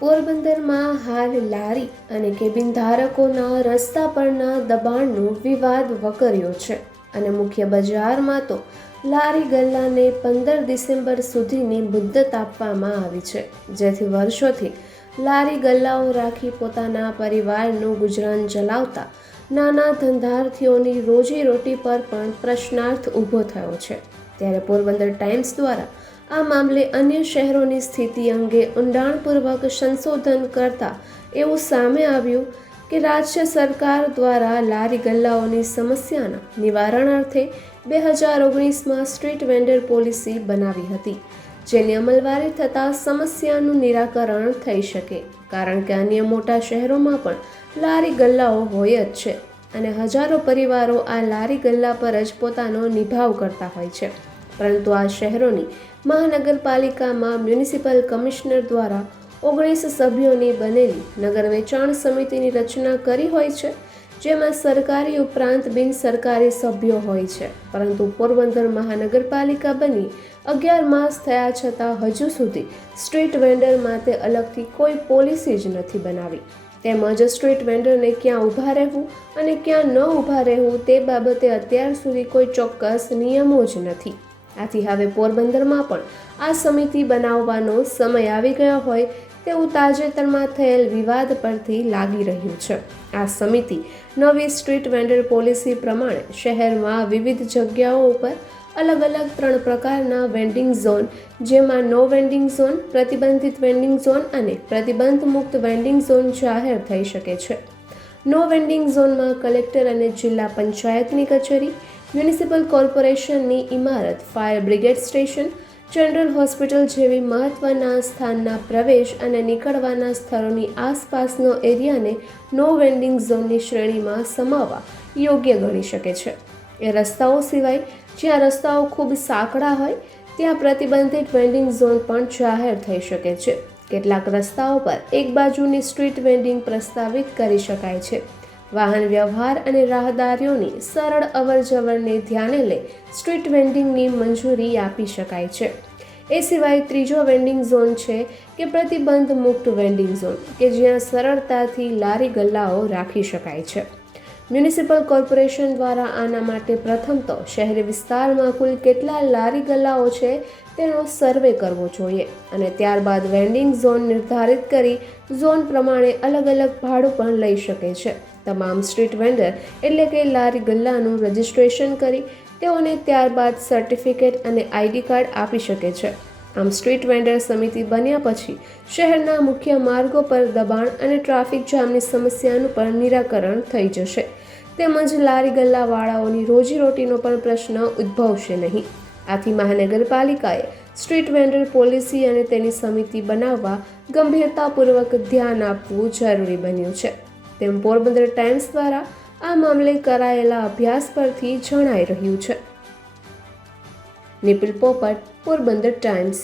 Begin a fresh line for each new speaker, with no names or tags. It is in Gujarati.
પોરબંદરમાં હાલ લારી અને કેબિન ધારકોના રસ્તા પરના દબાણનો વિવાદ વકર્યો છે અને મુખ્ય બજારમાં તો લારી ગલ્લાને પંદર ડિસેમ્બર સુધીની મુદ્દત આપવામાં આવી છે, જેથી વર્ષોથી લારી ગલ્લાઓ રાખી પોતાના પરિવારનું ગુજરાન ચલાવતા નાના ધંધાર્થીઓની રોજીરોટી પર પણ પ્રશ્નાર્થ ઊભો થયો છે. ત્યારે પોરબંદર ટાઈમ્સ દ્વારા આ મામલે અન્ય શહેરોની સ્થિતિ અંગે ઊંડાણપૂર્વક સંશોધન કરતા એવું સામે આવ્યું કે રાજ્ય સરકાર દ્વારા લારી ગલ્લાઓની સમસ્યાના નિવારણ અર્થે બે હજાર ઓગણીસમાં સ્ટ્રીટ વેન્ડર પોલિસી બનાવી હતી, જેની અમલવારી થતાં સમસ્યાનું નિરાકરણ થઈ શકે. કારણ કે અન્ય મોટા શહેરોમાં પણ લારી ગલ્લાઓ હોય જ છે અને હજારો પરિવારો આ લારી ગલ્લા પર જ પોતાનો નિભાવ કરતા હોય છે. પરંતુ આ શહેરોની મહાનગરપાલિકામાં મ્યુનિસિપલ કમિશનર દ્વારા ઓગણીસ સભ્યોની બનેલી નગર વેચાણ સમિતિની રચના કરી હોય છે, જેમાં સરકારી ઉપરાંત બિન સરકારી સભ્યો હોય છે. પરંતુ પોરબંદર મહાનગરપાલિકા બની અગિયાર માસ થયા છતાં હજુ સુધી સ્ટ્રીટ વેન્ડર માટે અલગથી કોઈ પોલિસી જ નથી બનાવી. તેમજ સ્ટ્રીટ વેન્ડરને ક્યાં ઊભા રહેવું અને ક્યાં ન ઊભા રહેવું તે બાબતે અત્યાર સુધી કોઈ ચોક્કસ નિયમો જ નથી. આથી હવે પોરબંદરમાં પણ આ સમિતિ બનાવવાનો સમય આવી ગયો હોય તેવું તાજેતરમાં થયેલ વિવાદ પરથી લાગી રહ્યું છે. આ સમિતિ નવી સ્ટ્રીટ વેન્ડર પોલિસી પ્રમાણે શહેરમાં વિવિધ જગ્યાઓ ઉપર અલગ અલગ ત્રણ પ્રકારના વેન્ડિંગ ઝોન, જેમાં નો વેન્ડિંગ ઝોન, પ્રતિબંધિત વેન્ડિંગ ઝોન અને પ્રતિબંધ મુક્ત વેન્ડિંગ ઝોન જાહેર થઈ શકે છે. નો વેન્ડિંગ ઝોનમાં કલેક્ટર અને જિલ્લા પંચાયતની કચેરી મ્યુનિસિપલ કોર્પોરેશનની ઇમારત, fire brigade station, general hospital જેવી મહત્વના સ્થાનના પ્રવેશ અને નીકળવાના સ્થળોની આસપાસનો એરિયાને નો વેન્ડિંગ ઝોનની શ્રેણીમાં સમાવવા યોગ્ય ગણી શકે છે. એ રસ્તાઓ સિવાય જ્યાં રસ્તાઓ ખૂબ સાંકડા હોય, ત્યાં પ્રતિબંધિત વેન્ડિંગ ઝોન પણ જાહેર થઈ શકે છે. કેટલાક રસ્તાઓ પર એક બાજુની સ્ટ્રીટ વેન્ડિંગ પ્રસ્તાવિત કરી શકાય છે. વાહન વ્યવહાર અને રાહદારીઓની સરળ અવરજવરને ધ્યાને લઈ સ્ટ્રીટ વેન્ડિંગની મંજૂરી આપી શકાય છે. એ સિવાય ત્રીજો વેન્ડિંગ ઝોન છે કે પ્રતિબંધ મુક્ત વેન્ડિંગ ઝોન, કે જ્યાં સરળતાથી લારી ગલ્લાઓ રાખી શકાય છે. મ્યુનિસિપલ કોર્પોરેશન દ્વારા આના માટે પ્રથમ તો શહેરી વિસ્તારમાં કુલ કેટલા લારી ગલ્લાઓ છે તેનો સર્વે કરવો જોઈએ અને ત્યારબાદ વેન્ડિંગ ઝોન નિર્ધારિત કરી ઝોન પ્રમાણે અલગ અલગ ભાડું પણ લઈ શકે છે. તમામ સ્ટ્રીટ વેન્ડર, એટલે કે લારી ગલ્લાનું રજિસ્ટ્રેશન કરી તેઓને ત્યારબાદ સર્ટિફિકેટ અને આઈડી કાર્ડ આપી શકે છે. આમ સ્ટ્રીટ વેન્ડર સમિતિ બન્યા પછી શહેરના મુખ્ય માર્ગો પર દબાણ અને ટ્રાફિક જામની સમસ્યાનું પણ નિરાકરણ થઈ જશે. તેમજ લારી ગલ્લાવાળાઓની રોજીરોટીનો પણ પ્રશ્ન ઉદ્ભવશે નહીં. આથી મહાનગરપાલિકાએ સ્ટ્રીટ વેન્ડર પોલિસી અને તેની સમિતિ બનાવવા ગંભીરતાપૂર્વક ધ્યાન આપવું જરૂરી બન્યું છે. તેમ પોરબંદર ટાઈમ્સ દ્વારા આ મામલે કરાયેલા અભ્યાસ પરથી જણાઈ રહ્યું છે. નિપિલ પોપટ, પોરબંદર ટાઈમ્સ